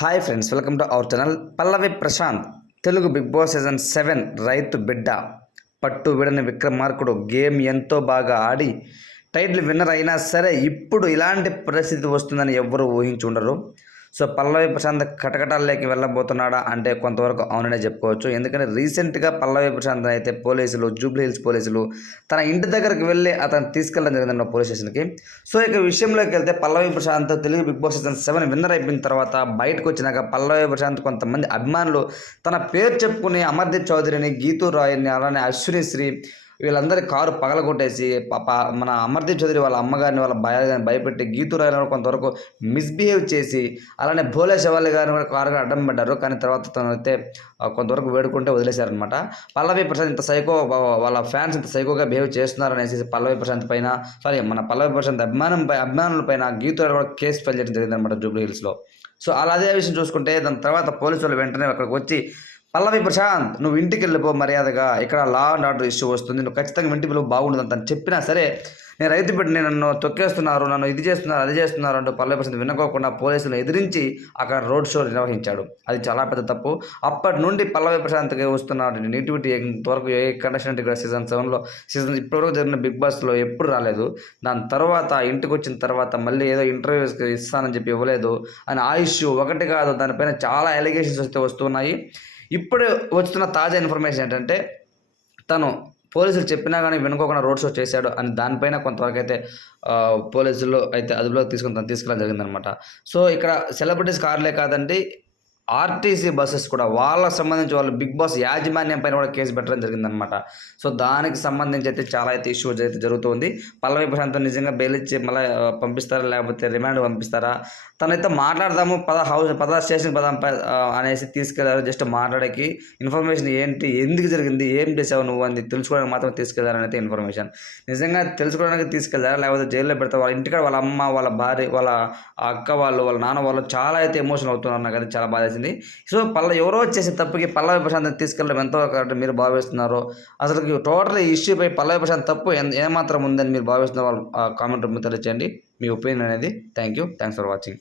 Hi friends, welcome to our channel. Pallavi Prashanth Telugu Bigg Boss season 7 రైతు బిడ్డ పట్టు విడని విక్రమార్కుడు గేమ్ ఎంతో బాగా ఆడి టైటిల్ విన్నర్ అయినా సరే ఇప్పుడు ఇలాంటి పరిస్థితి వస్తుందని ఎవ్వరూ ఊహించి ఉండరు. సో పల్లవి ప్రశాంత్ కటకటాల్లోకి వెళ్ళబోతున్నాడా అంటే కొంతవరకు అవుననే చెప్పుకోవచ్చు. ఎందుకంటే రీసెంట్గా పల్లవి ప్రశాంత్ అయితే పోలీసులు, జూబ్లీ హిల్స్ పోలీసులు తన ఇంటి దగ్గరికి వెళ్ళి అతను తీసుకెళ్ళడం జరిగిందన్న పోలీస్ స్టేషన్కి. సో ఇక విషయంలోకి వెళ్తే Pallavi Prashanth Telugu Bigg Boss season 7 winner అయిపోయిన తర్వాత బయటకు వచ్చినాక పల్లవి ప్రశాంత్ కొంతమంది అభిమానులు తన పేరు చెప్పుకుని అమర్దీప్ చౌదరిని, గీతూ రాయ్ని, అలానే అశ్విని శ్రీ వీళ్ళందరి కారు పగలగొట్టేసి మన అమర్దీప్ చౌదరి వాళ్ళ అమ్మగారిని, వాళ్ళ గారిని భయపెట్టి గీతూ రాయని కొంతవరకు మిస్బిహేవ్ చేసి, అలానే భోలే శవాలి గారిని కూడా కారుగా అడ్డం పడ్డారు. కానీ తర్వాత తనైతే కొంతవరకు వేడుకుంటే వదిలేశారనమాట. పల్లవి ప్రశాంత్ ఇంత సైకో, వాళ్ళ ఫ్యాన్స్ ఇంత సైకోగా బిహేవ్ చేస్తున్నారనేసి పల్లవి ప్రశాంత్ పైన మన పల్లవి ప్రశాంత్ అభిమానుల పైన గీతూ రాయని కూడా కేసు ఫైల్ చేయడం జరిగిందనమాట జూబ్లీ హిల్స్లో. సో అదే విషయం చూసుకుంటే దాని తర్వాత పోలీసు వాళ్ళు వెంటనే అక్కడికి వచ్చి, పల్లవి ప్రశాంత్ నువ్వు ఇంటికి వెళ్ళిపో మర్యాదగా, ఇక్కడ లా అండ్ ఆర్డర్ ఇష్యూ వస్తుంది, నువ్వు ఖచ్చితంగా ఇంటికి వెళ్ళి బాగుండదు అని చెప్పినా సరే, నేను రైతు బిడ్డని, నన్ను తొక్కేస్తున్నారు, నన్ను ఇది చేస్తున్నారు, అది చేస్తున్నారు అంటూ పల్లవి ప్రశాంత్ వినుకోకుండా పోలీసులను ఎదిరించి అక్కడ రోడ్ షో నిర్వహించాడు. అది చాలా పెద్ద తప్పు. అప్పటి నుండి పల్లవి ప్రశాంత్కి వస్తున్న నెగిటివిటీ ఇంతవరకు ఏ కండిషన్ ఇక్కడ సీజన్ 7లో ఇప్పటివరకు జరిగిన బిగ్ బాస్లో ఎప్పుడు రాలేదు. దాని తర్వాత ఇంటికి వచ్చిన తర్వాత మళ్ళీ ఏదో ఇంటర్వ్యూస్ ఇస్తానని చెప్పి ఇవ్వలేదు అని ఆ ఇష్యూ ఒకటి కాదు, దానిపైన చాలా అలిగేషన్స్ అయితే వస్తున్నాయి. ఇప్పుడు వస్తున్న తాజా ఇన్ఫర్మేషన్ ఏంటంటే, తను పోలీసులు చెప్పినా కానీ వినుకోకుండా రోడ్ షో చేశాడు అని దానిపైన కొంతవరకు అయితే పోలీసులు అయితే అదుపులోకి తీసుకెళ్ళడం జరిగిందనమాట. సో ఇక్కడ సెలబ్రిటీస్ కార్లే కాదండి, ఆర్టీసీ బస్సెస్ కూడా వాళ్ళకి సంబంధించి వాళ్ళు బిగ్ బాస్ యాజమాన్యం పైన కూడా కేసు పెట్టడం జరిగిందనమాట. సో దానికి సంబంధించి అయితే చాలా అయితే ఇష్యూస్ అయితే జరుగుతుంది. పల్లవి ప్రశాంత్ నిజంగా బెయిల్ ఇచ్చి మళ్ళీ పంపిస్తారా, లేకపోతే రిమాండ్ పంపిస్తారా? తనైతే మాట్లాడదాము పద స్టేషన్కి పదాం అనేసి తీసుకెళ్లారు. జస్ట్ మాట్లాడకి ఇన్ఫర్మేషన్ ఏంటి, ఎందుకు జరిగింది, ఏం చేసావు నువ్వు అని తెలుసుకోవడానికి మాత్రం తీసుకెళ్లారని అయితే ఇన్ఫర్మేషన్. నిజంగా తెలుసుకోవడానికి తీసుకెళ్లారా, లేకపోతే జైల్లో పెడతారు? వాళ్ళ ఇంటికాడ వాళ్ళ అమ్మ, వాళ్ళ భార్య, వాళ్ళ అక్క వాళ్ళు, వాళ్ళ నాన్న వాళ్ళు చాలా అయితే ఎమోషనల్ అవుతున్నారు. నాకు అది చాలా బాధేసింది. సో ఎవరో చేసే తప్పుకి పల్లవి ప్రశాంత్ తీసుకెళ్ళడం ఎంతో కరెక్ట్ మీరు భావిస్తున్నారో, అసలు టోటల్ ఈ ఇష్యూపై పల్లవి ప్రశాంత్ తప్పు ఏమాత్రం ఉందని మీరు భావిస్తున్న వాళ్ళు కామెంట్ తెలియచేయండి మీ ఒపీనియన్ అనేది. Thanks for watching.